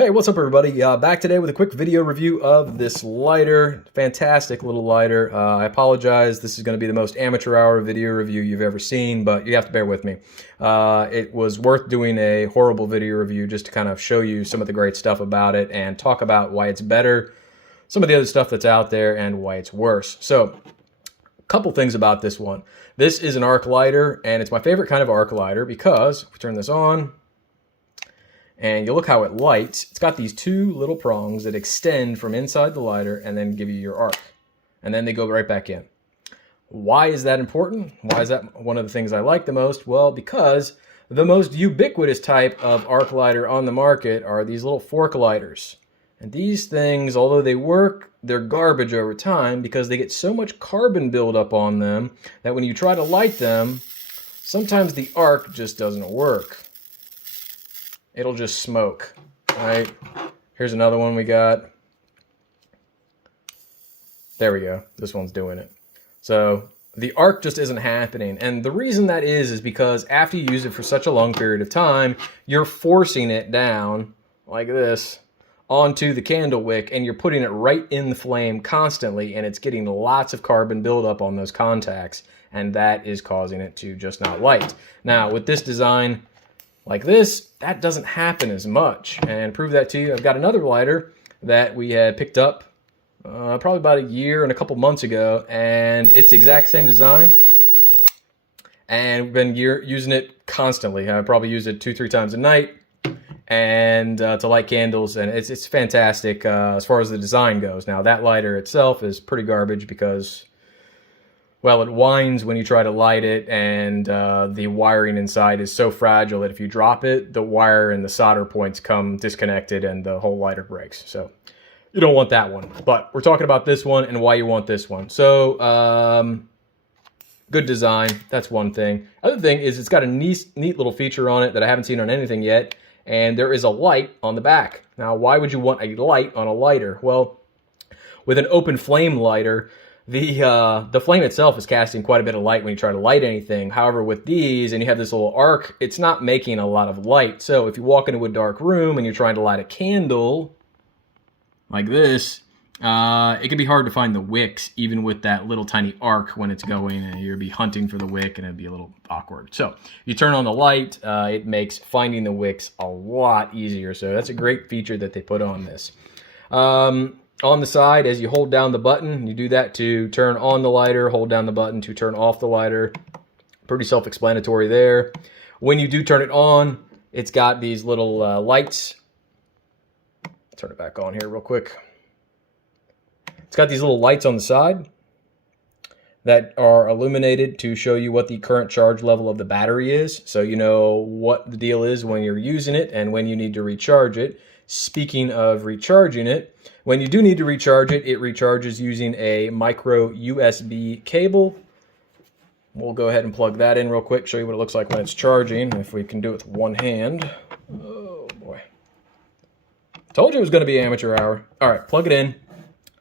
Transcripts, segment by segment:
Hey, what's up everybody? Back today with a quick video review of this lighter. Fantastic little lighter. I apologize, this is going to be the most amateur hour video review you've ever seen, but you have to bear with me. It was worth doing a horrible video review just to kind of show you some of the great stuff about it and talk about why it's better, some of the other stuff that's out there, and why it's worse. So, a couple things about this one. This is an arc lighter, and it's my favorite kind of arc lighter because, if we turn this on, and you look how it lights, it's got these two little prongs that extend from inside the lighter and then give you your arc. And then they go right back in. Why is that important? Why is that one of the things I like the most? Well, because the most ubiquitous type of arc lighter on the market are these little fork lighters. And these things, although they work, they're garbage over time because they get so much carbon buildup on them that when you try to light them, sometimes the arc just doesn't work. It'll just smoke, right? Here's another one we got. There we go. This one's doing it. So the arc just isn't happening. And the reason that is because after you use it for such a long period of time, you're forcing it down like this onto the candle wick, and you're putting it right in the flame constantly, and it's getting lots of carbon buildup on those contacts, and that is causing it to just not light. Now, with this design, like this, that doesn't happen as much. And prove that to you, I've got another lighter that we had picked up probably about a year and a couple months ago, and it's the exact same design. And we've been using it constantly. I probably use it 2-3 times a night, and to light candles, and it's fantastic as far as the design goes. Now, that lighter itself is pretty garbage because, well, it whines when you try to light it, and the wiring inside is so fragile that if you drop it, the wire and the solder points come disconnected and the whole lighter breaks. So you don't want that one. But we're talking about this one and why you want this one. So good design. That's one thing. Other thing is it's got a neat little feature on it that I haven't seen on anything yet, and there is a light on the back. Now, why would you want a light on a lighter? Well, with an open flame lighter, the flame itself is casting quite a bit of light when you try to light anything. However, with these, and you have this little arc, it's not making a lot of light. So if you walk into a dark room and you're trying to light a candle like this, it can be hard to find the wicks, even with that little tiny arc when it's going, and you'll be hunting for the wick, and it'd be a little awkward. So you turn on the light, it makes finding the wicks a lot easier. So that's a great feature that they put on this. On the side, as you hold down the button, you do that to turn on the lighter, hold down the button to turn off the lighter. Pretty self-explanatory there. When you do turn it on, it's got these little lights. Turn it back on here real quick. It's got these little lights on the side that are illuminated to show you what the current charge level of the battery is, so you know what the deal is when you're using it and when you need to recharge it. Speaking of recharging it, when you do need to recharge it, it recharges using a micro USB cable. We'll go ahead and plug that in real quick, show you what it looks like when it's charging, if we can do it with one hand. Oh boy. Told you it was going to be amateur hour. All right, plug it in.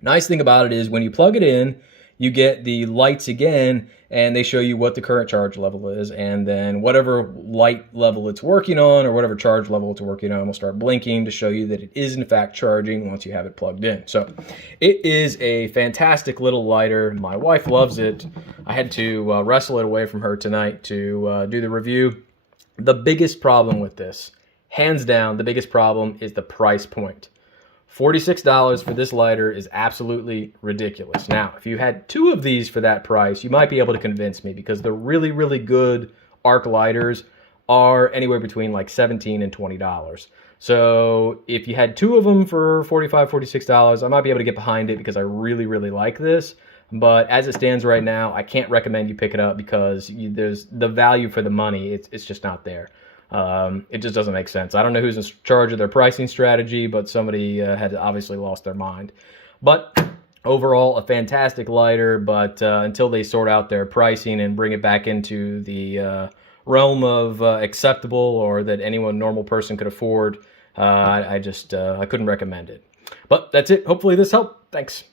Nice thing about it is when you plug it in, you get the lights again, and they show you what the current charge level is, and then whatever light level it's working on or whatever charge level it's working on will start blinking to show you that it is in fact charging once you have it plugged in. So it is a fantastic little lighter. My wife loves it. I had to wrestle it away from her tonight to do the review. The biggest problem with this, hands down, the biggest problem is the price point. $46 for this lighter is absolutely ridiculous. Now, if you had 2 of these for that price, you might be able to convince me, because the really, really good arc lighters are anywhere between like $17 and $20. So if you had 2 of them for $45, $46, I might be able to get behind it because I really, really like this. But as it stands right now, I can't recommend you pick it up because there's the value for the money. It's just not there. It just doesn't make sense. I don't know who's in charge of their pricing strategy, but somebody had obviously lost their mind. But overall, a fantastic lighter, but until they sort out their pricing and bring it back into the realm of acceptable, or that anyone normal person could afford, I couldn't recommend it. But that's it. Hopefully this helped. Thanks.